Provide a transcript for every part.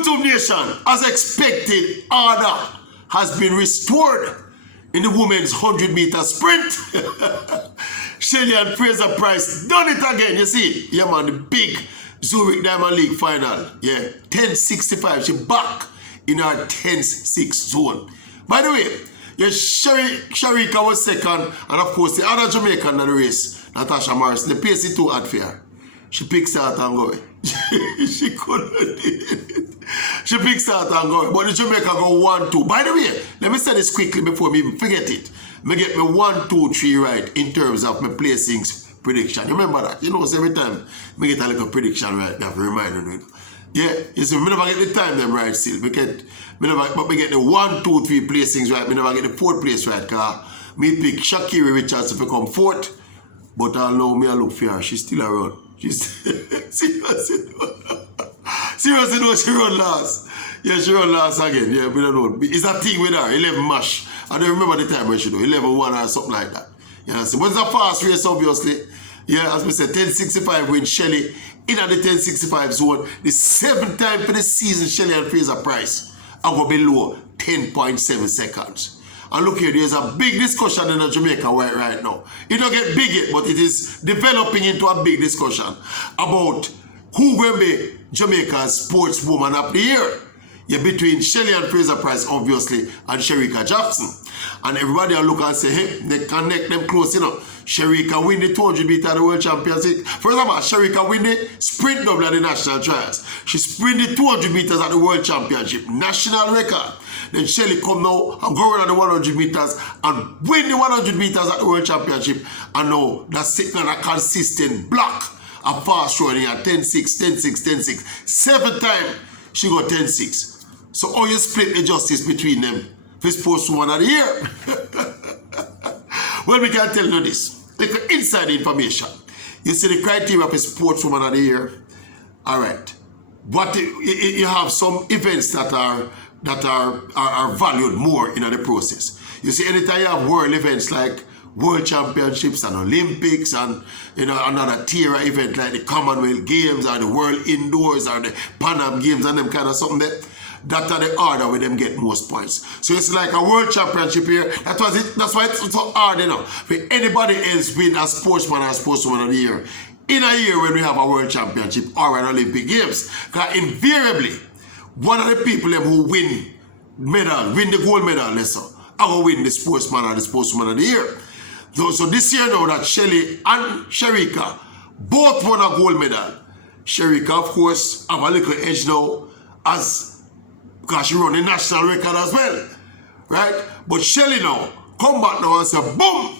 YouTube Nation, as expected, order has been restored in the women's 100-meter sprint. Shelly and Fraser-Price done it again, you see. Yeah, man, the big Zurich Diamond League final. Yeah, 10.65. She back in her 10.6 zone. By the way, yeah, Sharika was second, and of course, the other Jamaican in the race, Natasha Morrison, the pace is too hard for her. She picks out and go. She couldn't do it. She picks out and go. But the Jamaica go 1-2. By the way, let me say this quickly before we even forget it. Me get me 1, 2, 3 right in terms of my placings prediction. You remember that? You know, so every time me get a little prediction right, I have to remind me. Yeah, you see, me never get the time them right still. But we get the 1, 2, 3 placings right. Me never get the 4th place right. Because me pick Shakira Richards to come 4th. But I know me I look for her. She's still around. She's seriously no, she run last. Yeah, she run last again. Yeah, we don't know. It's a thing with her, 11 mash. I don't remember the time when she do, 11-1 or something like that. You know, but it's a fast race, obviously. Yeah, as we said, 10.65 win Shelly in at the 10.65 zone. The 7th time for the season, Shelly and Fraser-Price are going below 10.7 seconds. And look here, there's a big discussion in the Jamaica right now. It don't get big yet, but it is developing into a big discussion about who will be Jamaica's sportswoman of the year. Yeah, between Shelly and Fraser-Price, obviously, and Sherika Jackson. And everybody will look and say, hey, they connect them close, you know. Sherika win the 200 meter at the World Championship. First of all, Sherika win the sprint double at the national trials. She sprinted 200 meters at the World Championship, national record. Then Shelly come now and go around the 100 meters and win the 100 meters at the World Championship. And now that's sitting on a consistent block of fast running at 10.6, 10.6, 10.6. 7th time she got 10.6. So how you split the justice between them for sportswoman of the year? Well, we can tell you this. Like inside information. You see the criteria for sportswoman of the year. Alright. But you have some events that are valued more in the process. You see, anytime you have world events like World Championships and Olympics and another tier event like the Commonwealth Games or the World Indoors or the Pan Am Games and them kind of something there, that are the order where them get most points. So it's like a World Championship here. That's why it's so hard enough for anybody else win a sportsman or sportswoman of the year in a year when we have a World Championship or an Olympic Games. Because invariably, one of the people who win the gold medal, let's say, are going to win the sportsman or the sportswoman of the year. So this year now that Shelly and Sherika both won a gold medal. Sherika, of course, have a little edge now because she run the national record as well. Right? But Shelly now come back now and say, boom!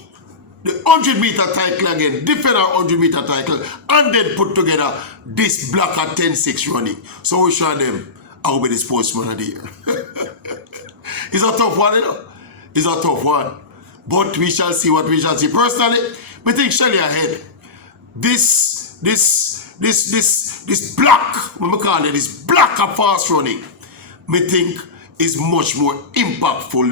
The 100-meter title again, defend our 100-meter title, and then put together this block at 10.6 running. So we show them how be the sportsman of the year. It's a tough one, you know. It's a tough one. But we shall see what we shall see. Personally, we think Shelly ahead. This block, what we call it, this block of fast running, we think is much more impactful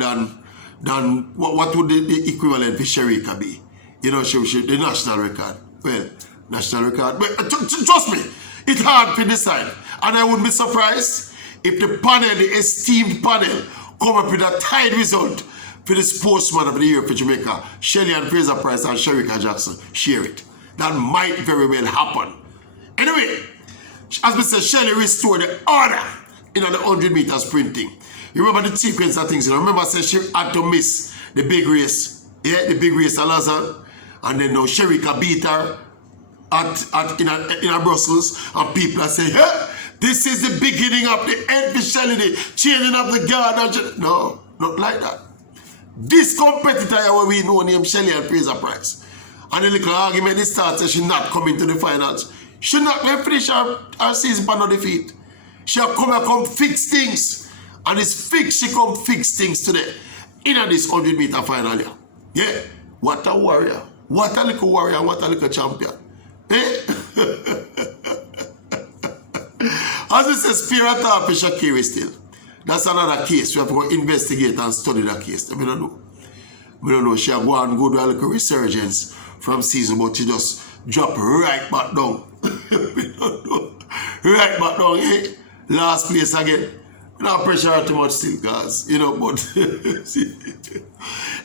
than what would the equivalent for Sherika be. You know, the national record. Well, national record. But trust me, it's hard to decide. And I wouldn't be surprised if the panel, the esteemed panel, come up with a tied result for the sportsman of the year for Jamaica. Shelly and Fraser-Price and Sherika Jackson share it. That might very well happen. Anyway, as we said, Shelly restored the order in the 100-meter sprinting. You remember the sequence of things. You know? Remember, I said she had to miss the big race. Yeah, the big race at Lausanne. And then now Sherika beat her in Brussels. And people are saying, hey, this is the beginning of the end for Shelly, changing up the guard. No, not like that. This competitor where we know named Shelly and Fraser-Price. And the little argument they start says she not coming to the finals. She not going to finish her season by no defeat. She come fix things. And it's fixed, she come fix things today. In this 100-meter final. Yeah. What a warrior. What a little warrior, what a little champion. Eh? As it says, spirit of Shakira still. That's another case. We have to investigate and study that case. We don't know. We don't know. She have one good little resurgence from season, but she just drop right back down. We don't know. Right back down, eh? last place again. Not pressure her too much still, guys. You know, but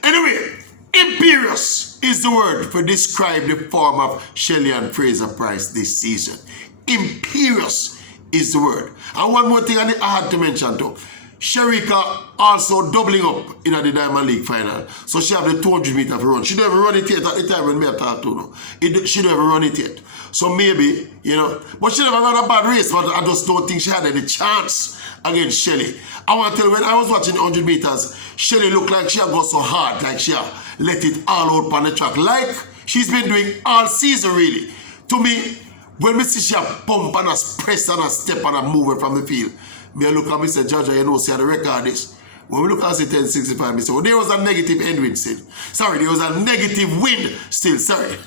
anyway, imperious is the word for describe the form of Shelly and Fraser-Price this season. Imperious is the word. And one more thing I had to mention too. Sherika also doubling up in the Diamond League final. So she have the 200 meter for run. She don't even run it yet at the time when me talk to her. She don't even run it yet. So maybe, you know, but she never ran a bad race, but I just don't think she had any chance against Shelly. I want to tell you, when I was watching 100 meters, Shelly looked like she had got so hard, like she had let it all out on the track, like she's been doing all season really. To me, when we see she a pump and a press and a step and a movement from the field, me look at me say, Judge, you know, see how the record is. When we look at the 1065, me say, well, there was a negative end wind still. Sorry, there was a negative wind still, sorry.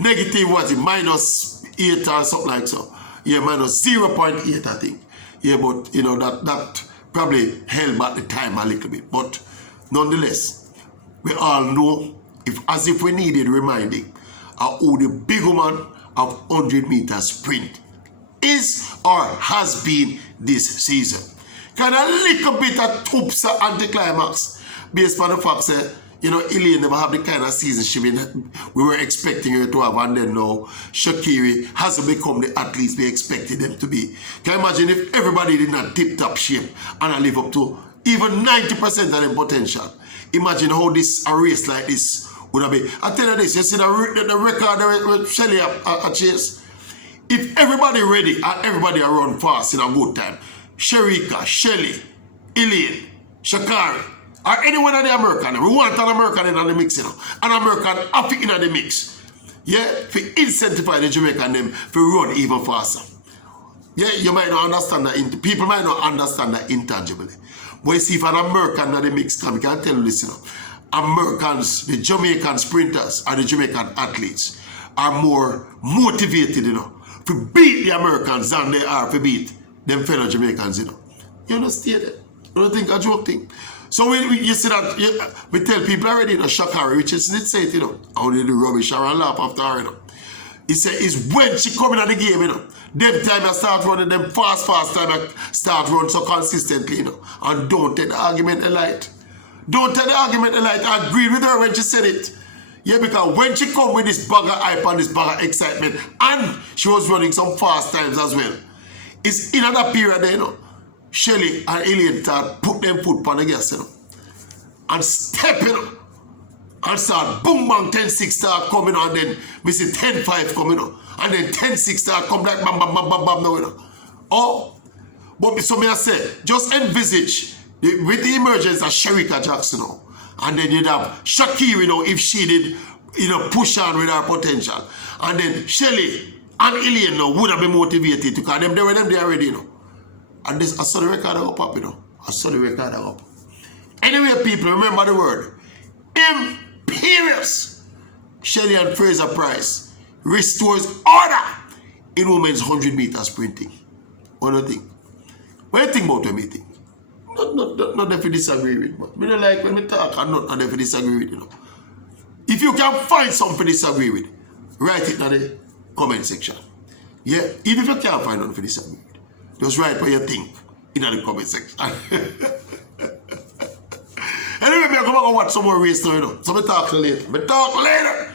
negative what, -8 or something like so. Yeah, -0.8, I think. Yeah, but, you know, that probably held back the time a little bit. But nonetheless, we all know, as if we needed reminding, of who the big woman of 100 meter sprint is or has been this season. Kind of little bit of toops anticlimax based on the fact that, you know, Elaine never have the kind of season we were expecting her to have, and then now Shakiri hasn't become the athletes we expected them to be. Can you imagine if everybody did not tip-top shape and live up to even 90% of their potential? Imagine how a race like this would have been. I tell you this, you see the record with Shelly at Chase? If everybody ready and everybody run fast in a good time, Sherika, Shelly, Elaine, Shakari, or any one of the American, we want an American in the mix, you know. An American African in the mix. Yeah, to incentivize the Jamaican them to run even faster. Yeah, you might not understand that, people might not understand that intangibly. But you see, if an American in the mix come, I can tell you this, you know. Americans, the Jamaican sprinters, or the Jamaican athletes are more motivated, you know, to beat the Americans than they are to beat them fellow Jamaicans, you know. You understand it? You don't think a joke thing? So you see that, we tell people already, you know, Shakari, which is, say it, you know, only the rubbish and laugh after her, you know. He said, it's when she come in the game, you know. Them time I start running, them fast time I start running so consistently, you know. And don't take the argument light. Don't take the argument light. I agree with her when she said it. Yeah, because when she come with this bag of hype and this bag of excitement, and she was running some fast times as well, it's in another period there, you know, Shelly and Elaine start put them foot on the gas, you know, and step, you know, and start boom bang 10-6 start coming on, and then we see 10-5 coming on, and then 10-6 start come like bam bam bam bam bam now, you know. Oh, but so me I say, just envisage with the emergence of Sherika Jackson now, and then you'd have Shakiri, you know, if she did, you know, push on with her potential, and then Shelly and Elaine now would have been motivated to call them. They were them there already, you know. And this, I saw the record up, you know. I saw the record up. Anyway, people, remember the word. Imperious. Shelly and Fraser-Price restores order in women's 100 meter sprinting. What do you think? What do you think about the meeting? Not if you disagree with, but me don't like when we talk and not if you disagree with, you know. If you can find something to disagree with, write it in the comment section. Yeah, even if you can't find something to disagree with, just write what you think in the comment section. Anyway, I'm going to watch some more race now, you know. So we talk later. Later.